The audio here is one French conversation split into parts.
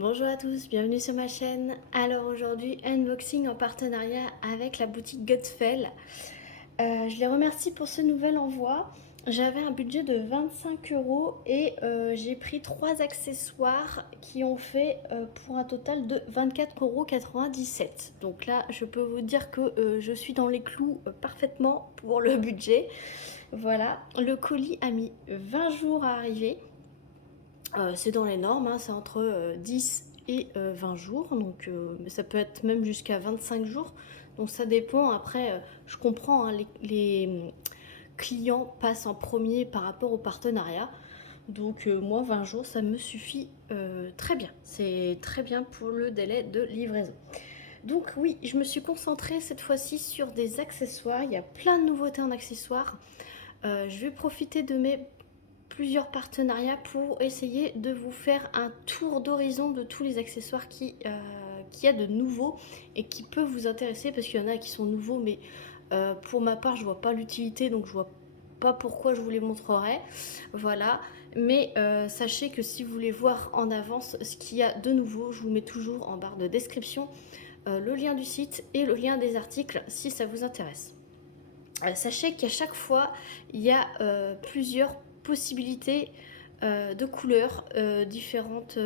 Bonjour à tous, bienvenue sur ma chaîne. Alors aujourd'hui, unboxing en partenariat avec la boutique Gutfeld. Je les remercie pour ce nouvel envoi. J'avais un budget de 25 euros et j'ai pris 3 accessoires qui ont fait pour un total de 24,97 €. Donc là, je peux vous dire que je suis dans les clous parfaitement pour le budget. Voilà, le colis a mis 20 jours à arriver. C'est dans les normes, hein, c'est entre 10 et 20 jours, donc ça peut être même jusqu'à 25 jours. Donc ça dépend. Après, je comprends, hein, les clients passent en premier par rapport au partenariat. Donc moi, 20 jours, ça me suffit très bien. C'est très bien pour le délai de livraison. Donc oui, je me suis concentrée cette fois-ci sur des accessoires. Il y a plein de nouveautés en accessoires. Je vais profiter de mes plusieurs partenariats pour essayer de vous faire un tour d'horizon de tous les accessoires qu'il y a de nouveaux et qui peuvent vous intéresser, parce qu'il y en a qui sont nouveaux, mais pour ma part je vois pas l'utilité, donc je vois pas pourquoi je vous les montrerai. Voilà, mais sachez que si vous voulez voir en avance ce qu'il y a de nouveau, je vous mets toujours en barre de description le lien du site et le lien des articles si ça vous intéresse. Sachez qu'à chaque fois, il y a plusieurs possibilités de couleurs, différentes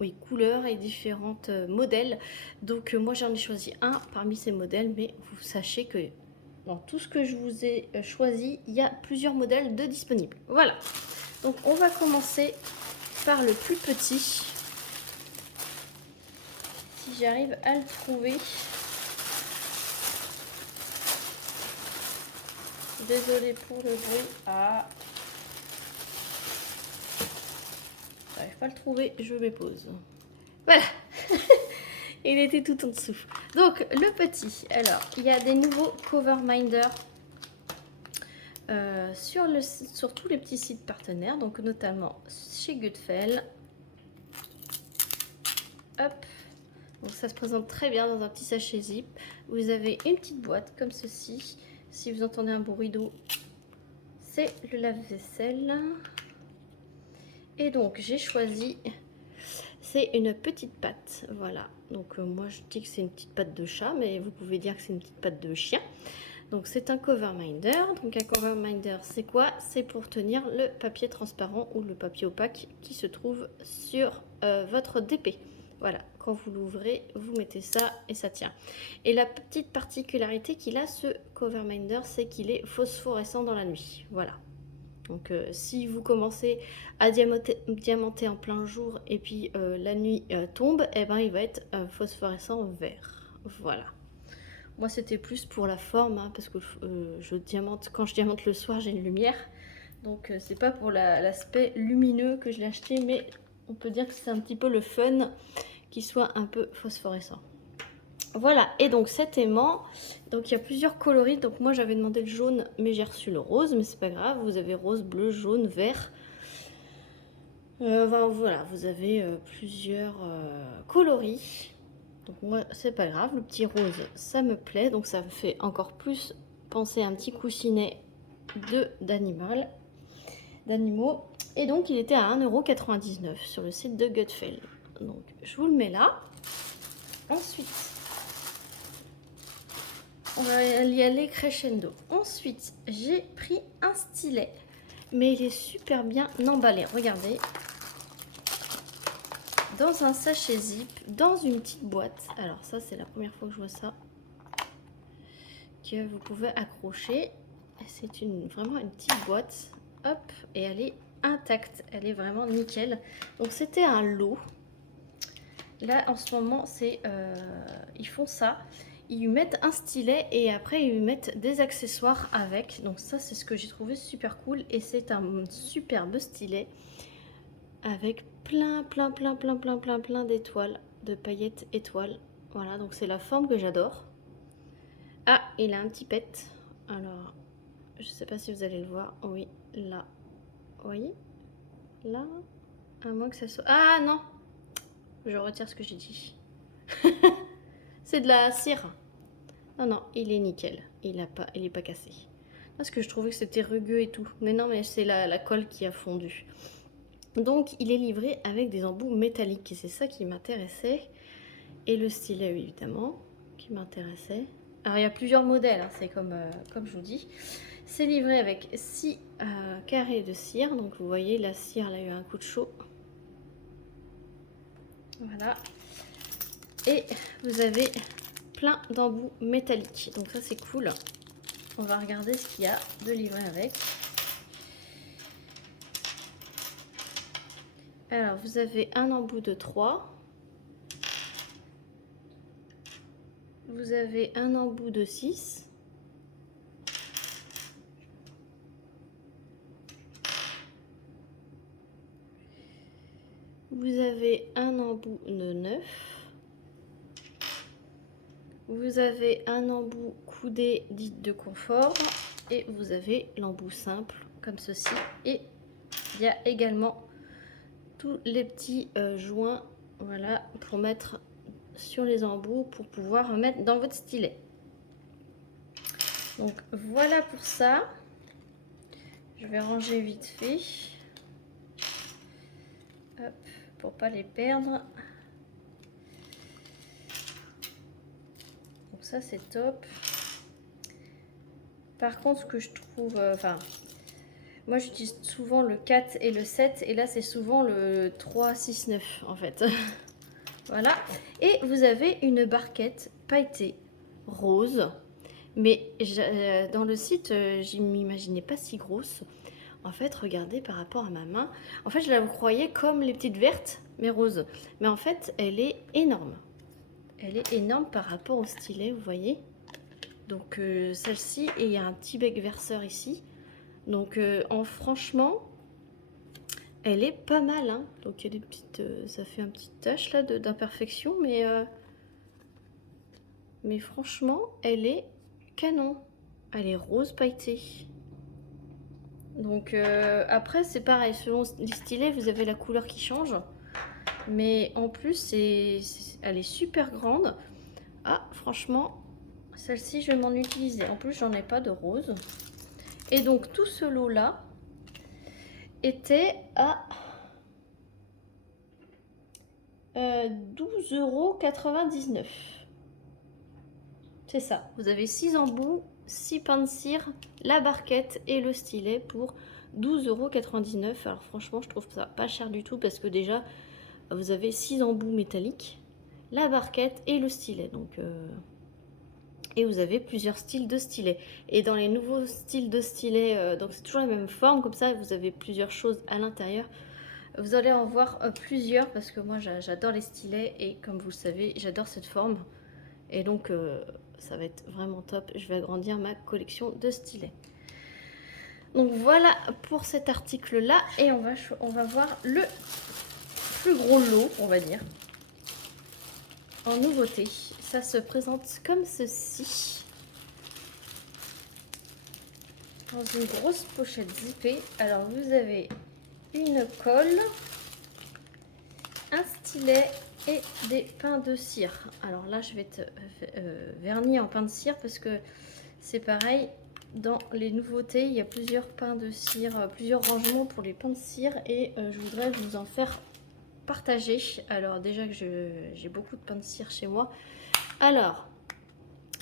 oui, couleurs et différentes modèles. Donc moi j'en ai choisi un parmi ces modèles, mais vous sachez que dans tout ce que je vous ai choisi, il y a plusieurs modèles de disponibles. Voilà, donc on va commencer par le plus petit, si j'arrive à le trouver. Désolée pour le bruit. Ah, j'arrive pas à le trouver, je mets pause. Voilà. Il était tout en dessous. Donc le petit, alors il y a des nouveaux cover minders sur tous les petits sites partenaires, donc notamment chez Gutfeld. Hop, donc ça se présente très bien dans un petit sachet zip. Vous avez une petite boîte comme ceci. Si vous entendez un bruit d'eau, c'est le lave-vaisselle. Et donc j'ai choisi, c'est une petite patte, voilà. Donc moi je dis que c'est une petite patte de chat, mais vous pouvez dire que c'est une petite patte de chien. Donc c'est un cover minder. Donc un cover minder, c'est quoi? C'est pour tenir le papier transparent ou le papier opaque qui se trouve sur votre DP. Voilà, quand vous l'ouvrez, vous mettez ça et ça tient. Et la petite particularité qu'il a, ce cover minder, c'est qu'il est phosphorescent dans la nuit. Voilà. Donc si vous commencez à diamanter en plein jour et puis la nuit tombe, et ben il va être phosphorescent vert. Voilà. Moi c'était plus pour la forme, hein, parce que quand je diamante le soir, j'ai une lumière. Donc c'est pas pour l'aspect lumineux que je l'ai acheté, mais on peut dire que c'est un petit peu le fun qu'il soit un peu phosphorescent. Voilà, et donc cet aimant, donc il y a plusieurs coloris. Donc moi j'avais demandé le jaune, mais j'ai reçu le rose, mais c'est pas grave, vous avez rose, bleu, jaune, vert. Enfin, voilà, vous avez plusieurs coloris. Donc moi c'est pas grave, le petit rose ça me plaît, donc ça me fait encore plus penser à un petit coussinet d'animaux. Et donc il était à 1,99 € sur le site de Gutfeld. Donc je vous le mets là. Ensuite, on va y aller crescendo. Ensuite, j'ai pris un stylet, mais il est super bien emballé. Regardez, dans un sachet zip, dans une petite boîte. Alors ça, c'est la première fois que je vois ça, que vous pouvez accrocher. C'est vraiment une petite boîte. Hop, et elle est intacte. Elle est vraiment nickel. Donc c'était un lot. Là, en ce moment, ils font ça. Ils lui mettent un stylet et après ils lui mettent des accessoires avec. Donc ça c'est ce que j'ai trouvé super cool. Et c'est un superbe stylet avec plein d'étoiles, de paillettes étoiles. Voilà, donc c'est la forme que j'adore. Ah, il a un petit pet. Alors, je sais pas si vous allez le voir. Oui, là. Vous voyez? Là. À moins que ça soit... Ah non! Je retire ce que j'ai dit. C'est de la cire. Non, non, il est nickel. Il est pas cassé. Parce que je trouvais que c'était rugueux et tout. Mais non, mais c'est la colle qui a fondu. Donc il est livré avec des embouts métalliques et c'est ça qui m'intéressait. Et le stylet évidemment qui m'intéressait. Alors il y a plusieurs modèles, hein, c'est comme je vous dis. C'est livré avec 6 carrés de cire. Donc vous voyez la cire elle a eu un coup de chaud. Voilà. Et vous avez plein d'embouts métalliques. Donc ça c'est cool. On va regarder ce qu'il y a de livré avec. Alors vous avez un embout de 3. Vous avez un embout de 6. Vous avez un embout de 9. Vous avez un embout coudé dit de confort. Et vous avez l'embout simple comme ceci. Et il y a également tous les petits joints, voilà, pour mettre sur les embouts pour pouvoir mettre dans votre stylet. Donc voilà pour ça. Je vais ranger vite fait. Hop, pour pas les perdre. Donc ça c'est top. Par contre ce que je trouve, moi j'utilise souvent le 4 et le 7 et là c'est souvent le 3, 6, 9 en fait. Voilà. Et vous avez une barquette pailletée rose. Mais dans le site, je ne m'imaginais pas si grosse. En fait, regardez par rapport à ma main. En fait, je la croyais comme les petites vertes, mais roses. Mais en fait, elle est énorme. Elle est énorme par rapport au stylet, vous voyez. Donc celle-ci, et il y a un petit bec verseur ici. Donc franchement, elle est pas mal. Hein. Donc il y a des petites, ça fait un petit tache là d'imperfection, mais franchement, elle est canon. Elle est rose pailletée. Donc après c'est pareil, selon les stylets vous avez la couleur qui change. Mais en plus elle est super grande. Ah franchement celle-ci je vais m'en utiliser. En plus j'en ai pas de rose. Et donc tout ce lot là était à 12,99 €. C'est ça, vous avez 6 embouts, 6 pains de cire, la barquette et le stylet pour 12,99 €. Alors franchement je trouve ça pas cher du tout parce que déjà vous avez 6 embouts métalliques, la barquette et le stylet. Donc, et vous avez plusieurs styles de stylet. Et dans les nouveaux styles de stylet, donc c'est toujours la même forme, comme ça vous avez plusieurs choses à l'intérieur. Vous allez en voir plusieurs parce que moi j'adore les stylets et comme vous le savez j'adore cette forme. Et donc ça va être vraiment top. Je vais agrandir ma collection de stylets. Donc voilà pour cet article là. Et on va voir le plus gros lot, on va dire, en nouveauté. Ça se présente comme ceci. Dans une grosse pochette zippée. Alors vous avez une colle, un stylet et des pains de cire. Alors là je vais être vernis en pain de cire parce que c'est pareil. Dans les nouveautés, il y a plusieurs pains de cire, plusieurs rangements pour les pains de cire et je voudrais vous en faire partager. Alors déjà que j'ai beaucoup de pains de cire chez moi. Alors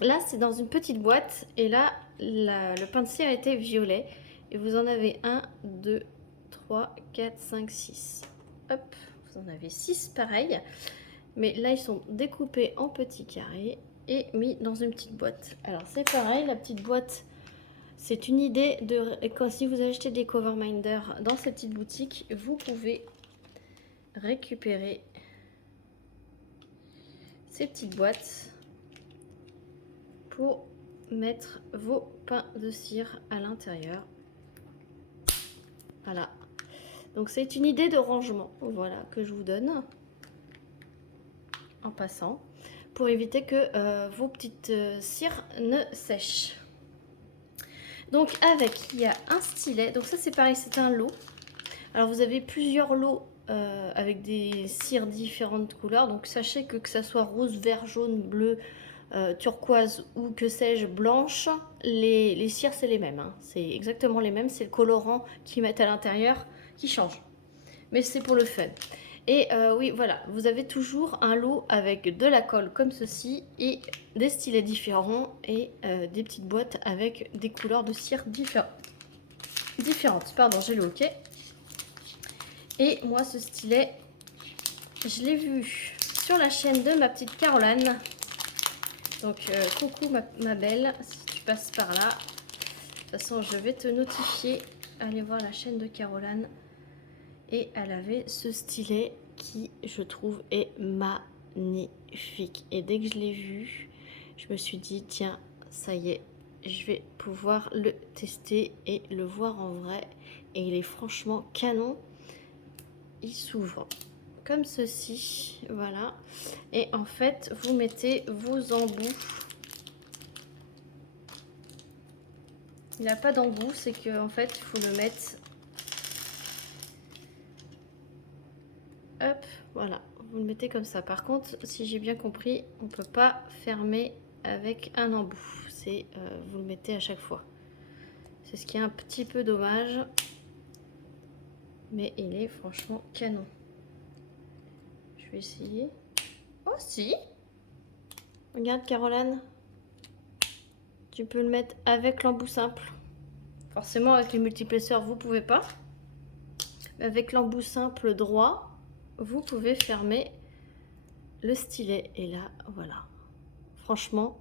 là c'est dans une petite boîte et là le pain de cire était violet et vous en avez 1, 2, 3, 4, 5, 6. Hop, vous en avez 6 pareil. Mais là ils sont découpés en petits carrés et mis dans une petite boîte. Alors c'est pareil, la petite boîte, c'est une idée de quand si vous achetez des Coverminder dans cette petite boutique, vous pouvez récupérer ces petites boîtes pour mettre vos pains de cire à l'intérieur. Voilà. Donc c'est une idée de rangement, voilà, que je vous donne en passant pour éviter que vos petites cires ne sèchent. Donc avec, il y a un stylet. Donc ça c'est pareil, c'est un lot. Alors vous avez plusieurs lots avec des cires différentes couleurs. Donc sachez que ça soit rose, vert, jaune, bleu, turquoise ou que sais-je, blanche, les cires c'est les mêmes. Hein. C'est exactement les mêmes. C'est le colorant qu'ils mettent à l'intérieur qui change. mais c'est pour le fun. Et oui, voilà, vous avez toujours un lot avec de la colle comme ceci et des stylets différents et des petites boîtes avec des couleurs de cire différentes. Pardon, j'ai le hockey. Et moi, ce stylet, je l'ai vu sur la chaîne de ma petite Caroline. Donc, coucou ma belle, si tu passes par là. De toute façon, je vais te notifier. Allez voir la chaîne de Caroline. Et elle avait ce stylet qui, je trouve, est magnifique. Et dès que je l'ai vu, je me suis dit, tiens, ça y est, je vais pouvoir le tester et le voir en vrai. Et il est franchement canon. Il s'ouvre comme ceci, voilà. Et en fait, vous mettez vos embouts. Il n'a pas d'embout, c'est qu'en fait, il faut le mettre. Hop, voilà. Vous le mettez comme ça. Par contre, si j'ai bien compris, on ne peut pas fermer avec un embout. C'est vous le mettez à chaque fois. C'est ce qui est un petit peu dommage. Mais il est franchement canon. Je vais essayer. Oh si! Regarde Caroline. Tu peux le mettre avec l'embout simple. Forcément, avec les multiplesseurs, vous pouvez pas. Avec l'embout simple droit, vous pouvez fermer le stylet. Et là, voilà. Franchement,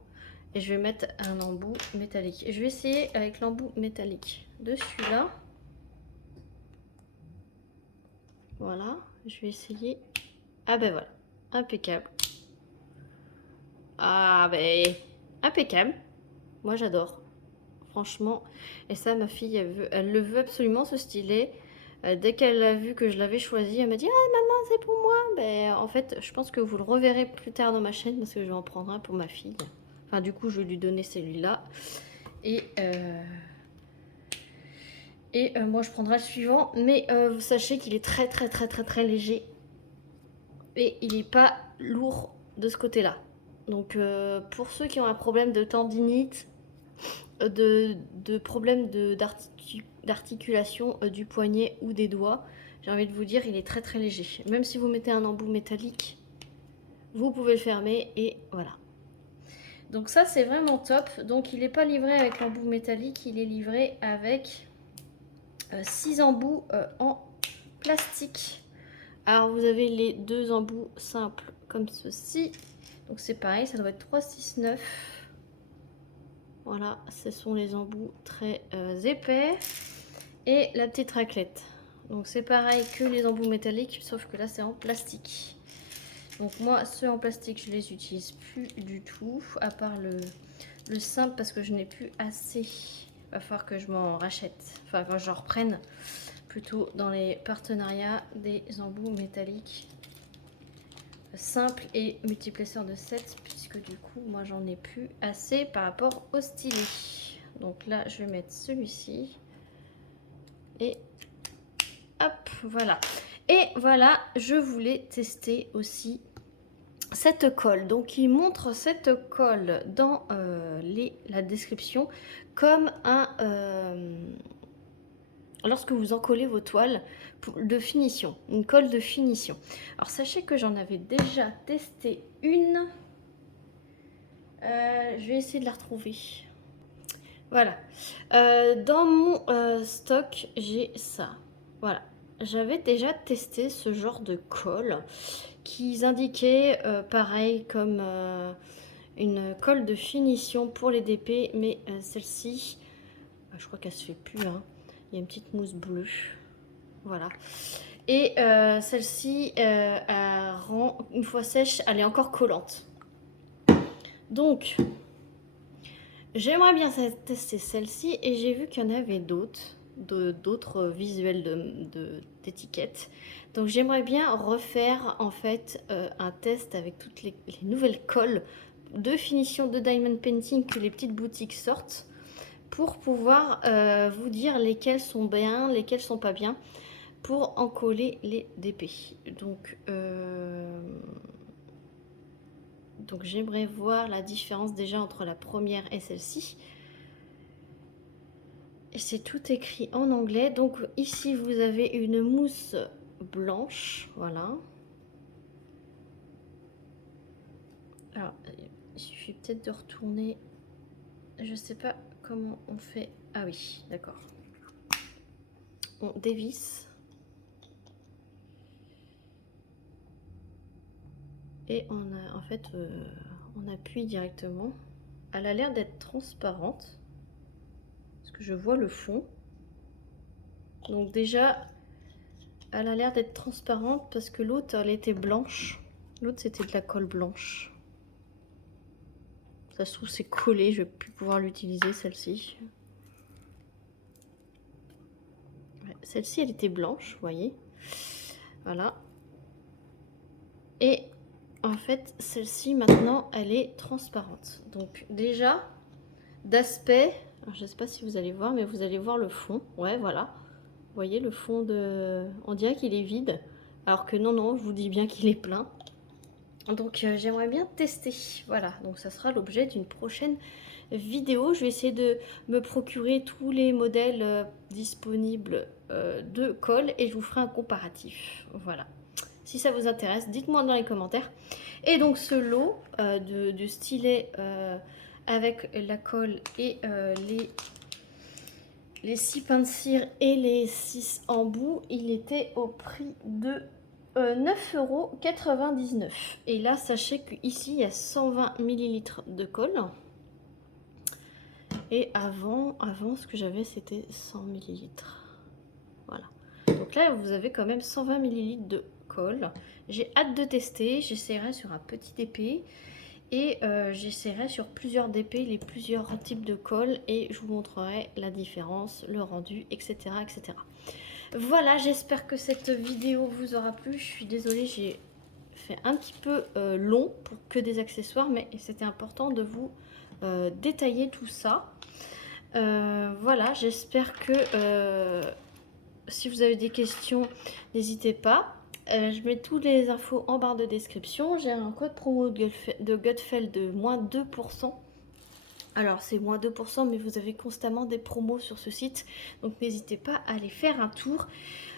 et je vais mettre un embout métallique. Et je vais essayer avec l'embout métallique de celui-là. Voilà, je vais essayer. Ah ben voilà, impeccable. Ah ben, impeccable. Moi j'adore. Franchement. Et ça, ma fille, elle le veut absolument, ce stylet. Dès qu'elle a vu que je l'avais choisi, elle m'a dit ah maman, c'est pour moi. Ben, en fait, je pense que vous le reverrez plus tard dans ma chaîne parce que je vais en prendre un pour ma fille. Enfin, du coup, je vais lui donner celui-là. Et moi, je prendrai le suivant. Mais vous sachez qu'il est très léger. Et il n'est pas lourd de ce côté-là. Donc, pour ceux qui ont un problème de tendinite, de problèmes d'articulation du poignet ou des doigts, j'ai envie de vous dire, il est très léger. Même si vous mettez un embout métallique, vous pouvez le fermer et voilà. Donc ça, c'est vraiment top. Donc il n'est pas livré avec l'embout métallique, il est livré avec 6 embouts en plastique. Alors vous avez les 2 embouts simples comme ceci. Donc c'est pareil, ça doit être 3, 6, 9. Voilà, ce sont les embouts très épais. Et la petite raclette. Donc c'est pareil que les embouts métalliques, sauf que là c'est en plastique. Donc moi, ceux en plastique, je les utilise plus du tout, à part le simple parce que je n'ai plus assez. Il va falloir que je m'en rachète, enfin quand j'en reprenne, plutôt dans les partenariats des embouts métalliques simples et multiplesseurs de 7, puisque du coup, moi j'en ai plus assez par rapport au stylet. Donc là, je vais mettre celui-ci. Et hop, voilà. Et voilà, je voulais tester aussi cette colle. Donc il montre cette colle dans la description comme un lorsque vous encollez vos toiles de finition, une colle de finition. Alors sachez que j'en avais déjà testé une. Je vais essayer de la retrouver. Voilà. Dans mon stock, j'ai ça. Voilà. J'avais déjà testé ce genre de colle qu'ils indiquaient pareil comme une colle de finition pour les DP, mais celle-ci, je crois qu'elle se fait plus. Hein. Il y a une petite mousse bleue. Voilà. Et celle-ci, une fois sèche, elle est encore collante. Donc, j'aimerais bien tester celle-ci et j'ai vu qu'il y en avait d'autres visuels d'étiquettes. Donc j'aimerais bien refaire en fait un test avec toutes les nouvelles colles de finition de diamond painting que les petites boutiques sortent pour pouvoir vous dire lesquelles sont bien, lesquelles sont pas bien pour en coller les DP. Donc j'aimerais voir la différence déjà entre la première et celle-ci. Et c'est tout écrit en anglais. Donc ici vous avez une mousse blanche, voilà. Alors, il suffit peut-être de retourner. Je sais pas comment on fait. Ah oui, d'accord. On dévisse. Et en fait, on appuie directement. Elle a l'air d'être transparente. Parce que je vois le fond. Donc déjà, elle a l'air d'être transparente parce que l'autre, elle était blanche. L'autre, c'était de la colle blanche. Ça se trouve, c'est collé. Je vais plus pouvoir l'utiliser, celle-ci. Ouais, celle-ci, elle était blanche, vous voyez. Voilà. Et en fait, celle-ci, maintenant, elle est transparente. Donc déjà, d'aspect, je ne sais pas si vous allez voir, mais vous allez voir le fond. Ouais, voilà. Vous voyez le fond de... On dirait qu'il est vide. Alors que non, non, je vous dis bien qu'il est plein. Donc j'aimerais bien tester. Voilà, donc ça sera l'objet d'une prochaine vidéo. Je vais essayer de me procurer tous les modèles disponibles de colle et je vous ferai un comparatif. Voilà. Si ça vous intéresse, dites-moi dans les commentaires. Et donc ce lot de stylet avec la colle et les 6 pains de cire et les 6 embouts, il était au prix de 9,99 €. Et là, sachez qu'ici, il y a 120 ml de colle. Et avant ce que j'avais, c'était 100 ml. Voilà. Donc là, vous avez quand même 120 ml de colle. J'ai hâte de tester. J'essaierai sur un petit DP. Et j'essaierai sur plusieurs DP, les plusieurs types de colle. Et je vous montrerai la différence, le rendu, etc. etc. Voilà, j'espère que cette vidéo vous aura plu. Je suis désolée, j'ai fait un petit peu long pour que des accessoires, mais c'était important de vous détailler tout ça. Voilà, j'espère que si vous avez des questions, n'hésitez pas. Je mets toutes les infos en barre de description. J'ai un code promo de Gutfeld de moins 2%. Alors c'est moins 2%, mais vous avez constamment des promos sur ce site. Donc n'hésitez pas à aller faire un tour.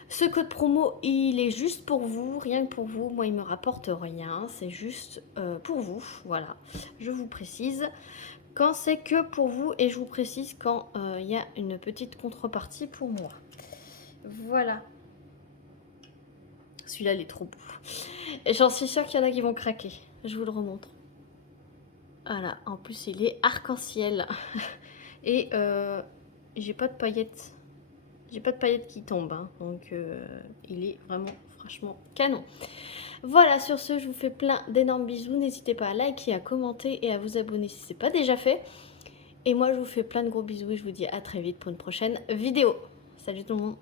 Ce code promo, il est juste pour vous, rien que pour vous. Moi, il me rapporte rien, c'est juste pour vous. Voilà, je vous précise quand c'est que pour vous et je vous précise quand il y a une petite contrepartie pour moi. Voilà. Celui-là, il est trop beau. Et j'en suis sûre qu'il y en a qui vont craquer. Je vous le remontre. Voilà, en plus, il est arc-en-ciel. Et j'ai pas de paillettes. J'ai pas de paillettes qui tombent, hein, donc il est vraiment franchement canon. Voilà, sur ce, je vous fais plein d'énormes bisous. N'hésitez pas à liker, à commenter et à vous abonner si ce n'est pas déjà fait. Et moi, je vous fais plein de gros bisous et je vous dis à très vite pour une prochaine vidéo. Salut tout le monde!